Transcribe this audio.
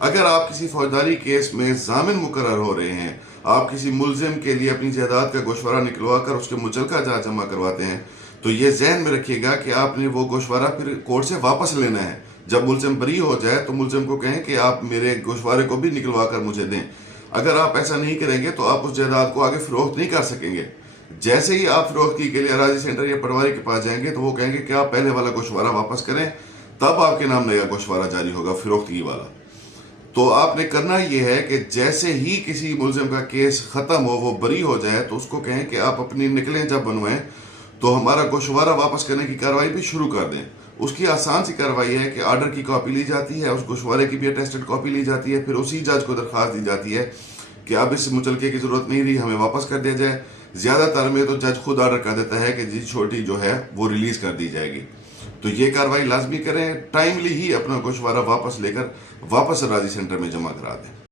اگر آپ کسی فوجداری کیس میں ضامن مقرر ہو رہے ہیں، آپ کسی ملزم کے لیے اپنی جائیداد کا گوشوارہ نکلوا کر اس کے مچلقہ جہاز جمع کرواتے ہیں، تو یہ ذہن میں رکھیے گا کہ آپ نے وہ گوشوارہ پھر کورٹ سے واپس لینا ہے۔ جب ملزم بری ہو جائے تو ملزم کو کہیں کہ آپ میرے گوشوارے کو بھی نکلوا کر مجھے دیں۔ اگر آپ ایسا نہیں کریں گے تو آپ اس جائیداد کو آگے فروخت نہیں کر سکیں گے۔ جیسے ہی آپ فروخت کے لیے اراضی سینٹر یا پٹواری کے پاس جائیں گے تو وہ کہیں گے کہ آپ پہلے والا گوشوارہ واپس کریں، تب آپ کے نام نیا گوشوارہ جاری ہوگا فروختگی والا۔ تو آپ نے کرنا یہ ہے کہ جیسے ہی کسی ملزم کا کیس ختم ہو، وہ بری ہو جائے، تو اس کو کہیں کہ آپ اپنی نکلیں جب بنوائیں تو ہمارا گوشوارہ واپس کرنے کی کارروائی بھی شروع کر دیں۔ اس کی آسان سی کارروائی ہے کہ آرڈر کی کاپی لی جاتی ہے، اس گوشوارے کی بھی اٹیسٹڈ کاپی لی جاتی ہے، پھر اسی جج کو درخواست دی جاتی ہے کہ اب اس مچلکے کی ضرورت نہیں رہی، ہمیں واپس کر دیا جائے۔ زیادہ تر میں تو جج خود آرڈر کر دیتا ہے کہ جی چھوٹی جو ہے وہ ریلیز کر دی جائے گی۔ تو یہ کارروائی لازمی کریں، ٹائملی ہی اپنا گوشوارہ واپس لے کر واپس اراضی سینٹر میں جمع کرا دیں۔